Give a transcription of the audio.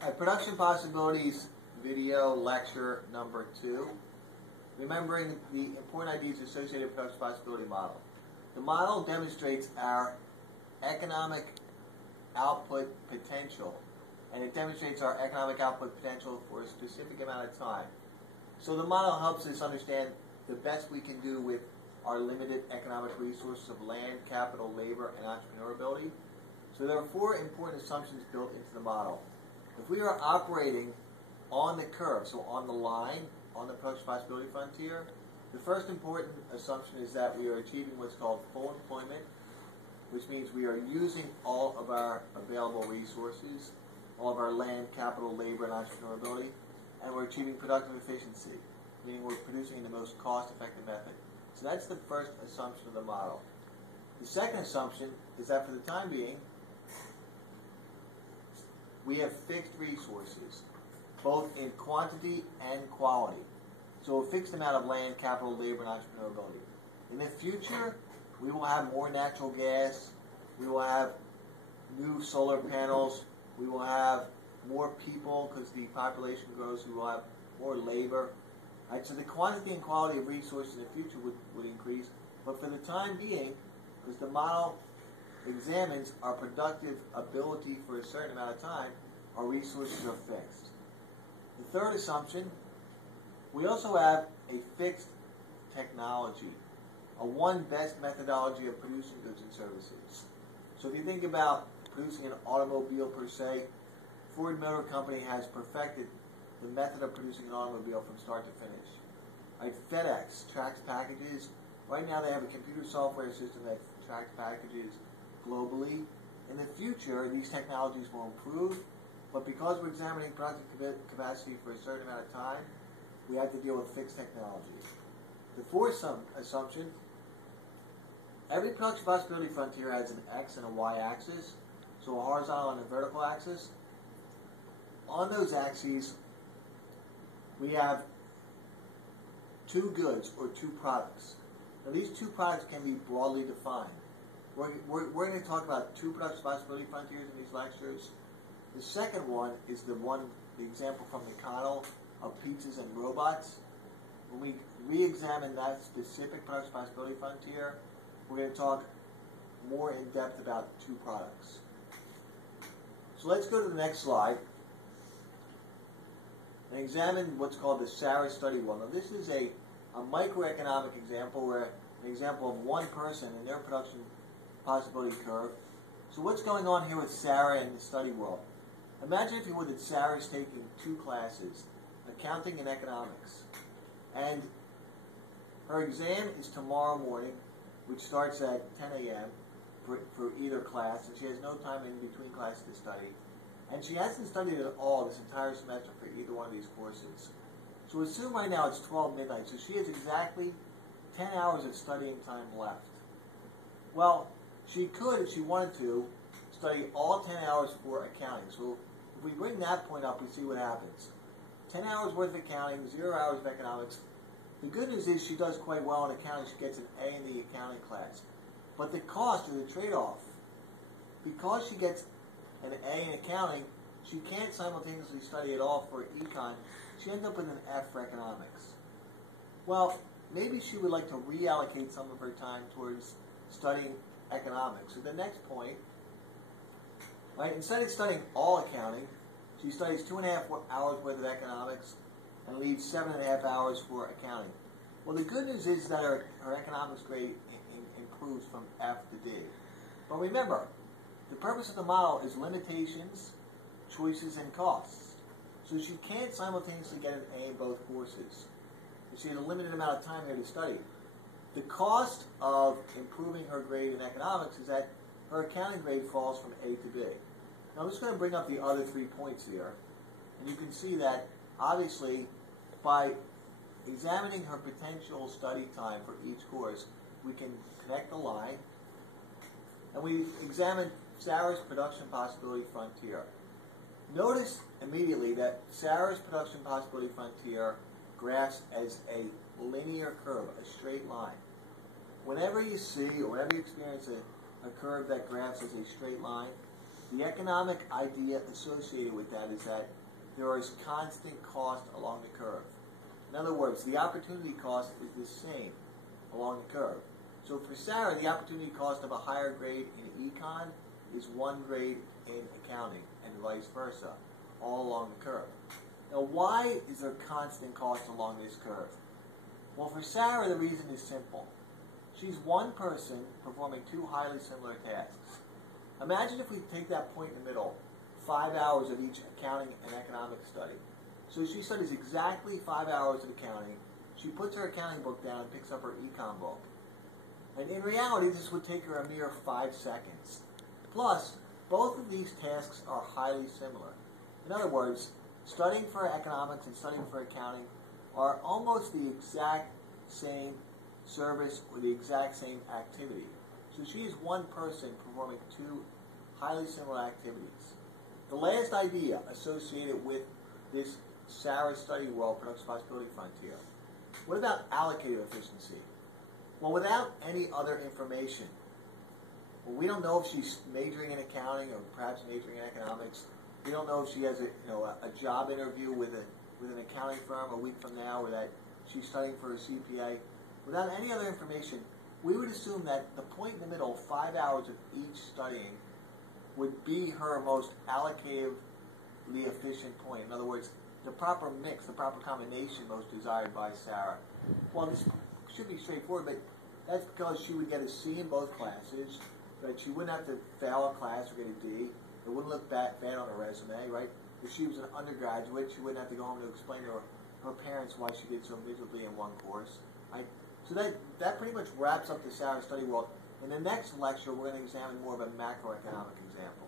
Production Possibilities video lecture number 2. Remembering the important ideas associated with production possibility model. The model demonstrates our economic output potential, and it demonstrates our economic output potential for a specific amount of time. So the model helps us understand the best we can do with our limited economic resources of land, capital, labor, and entrepreneurability. So there are 4 important assumptions built into the model. If we are operating on the curve, so on the line, on the production possibility frontier, the first important assumption is that we are achieving what's called full employment, which means we are using all of our available resources, all of our land, capital, labor, and entrepreneurability, and we're achieving productive efficiency, meaning we're producing in the most cost-effective method. So that's the first assumption of the model. The second assumption is that for the time being, we have fixed resources, both in quantity and quality. So a fixed amount of land, capital, labor, and entrepreneurability. In the future, we will have more natural gas, we will have new solar panels, we will have more people because the population grows, we will have more labor. Right, so the quantity and quality of resources in the future would increase, but for the time being, because the model examines our productive ability for a certain amount of time, our resources are fixed. The third assumption, we also have a fixed technology, a one best methodology of producing goods and services. So if you think about producing an automobile per se, Ford Motor Company has perfected the method of producing an automobile from start to finish. Like FedEx tracks packages. Right now they have a computer software system that tracks packages globally. In the future, these technologies will improve, but because we're examining productive capacity for a certain amount of time, we have to deal with fixed technology. The fourth assumption, every production possibility frontier has an X and a Y axis, so a horizontal and a vertical axis. On those axes, we have 2 goods or 2 products. Now these 2 products can be broadly defined. We're going to talk about 2 production possibility frontiers in these lectures. The second one is the example from McConnell of pizzas and robots. When we re-examine that specific production possibility frontier, we're going to talk more in depth about 2 products. So let's go to the next slide and examine what's called the Saris study wheel. Now this is a microeconomic example, where an example of one person in their production possibility curve. So what's going on here with Sarah and the study world? Imagine, if you would, that Sarah is taking 2 classes, accounting and economics. And her exam is tomorrow morning, which starts at 10 a.m. for either class, and she has no time in between classes to study. And she hasn't studied at all this entire semester for either one of these courses. So assume right now it's 12 midnight, so she has exactly 10 hours of studying time left. Well, she could, if she wanted to, study all 10 hours for accounting. So if we bring that point up, we see what happens. 10 hours worth of accounting, 0 hours of economics. The good news is she does quite well in accounting. She gets an A in the accounting class. But the cost, or the trade-off, because she gets an A in accounting, she can't simultaneously study at all for econ. She ends up with an F for economics. Well, maybe she would like to reallocate some of her time towards studying economics. So the next point, right, instead of studying all accounting, she studies 2.5 hours worth of economics and leaves 7.5 hours for accounting. Well, the good news is that her economics grade improves from F to D. But remember, the purpose of the model is limitations, choices, and costs. So she can't simultaneously get an A in both courses. She has a limited amount of time here to study. The cost of improving her grade in economics is that her accounting grade falls from A to B. Now I'm just going to bring up the other 3 points here. And you can see that, obviously, by examining her potential study time for each course, we can connect the line. And we examine Sarah's production possibility frontier. Notice immediately that Sarah's production possibility frontier graphs as a linear curve, a straight line. Whenever you see, or whenever you experience a curve that graphs as a straight line, The economic idea associated with that is that there is constant cost along the curve. In other words, the opportunity cost is the same along the curve. So for Sarah, the opportunity cost of a higher grade in econ is one grade in accounting, and vice versa, all along the curve. Now, why is there constant cost along this curve? Well, for Sarah, the reason is simple. She's one person performing two highly similar tasks. Imagine if we take that point in the middle, 5 hours of each accounting and economic study. So she studies exactly 5 hours of accounting. She puts her accounting book down and picks up her econ book. And in reality, this would take her a mere 5 seconds. Plus, both of these tasks are highly similar. In other words, studying for economics and studying for accounting are almost the exact same service or the exact same activity. So she is one person performing two highly similar activities. The last idea associated with this Sarah Study World Production Possibility Frontier. What about allocative efficiency? Well, without any other information, we don't know if she's majoring in accounting or perhaps majoring in economics. We don't know if she has a job interview with an accounting firm a week from now, or that she's studying for a CPA. Without any other information, we would assume that the point in the middle, 5 hours of each studying, would be her most allocatively efficient point. In other words, the proper mix, the proper combination most desired by Sarah. Well, this should be straightforward, but that's because she would get a C in both classes, that she wouldn't have to fail a class or get a D. It wouldn't look bad on her resume, right? If she was an undergraduate, she wouldn't have to go home to explain to her parents why she did so miserably in one course, right? So that pretty much wraps up the Sarah Study World. In the next lecture, we're going to examine more of a macroeconomic example.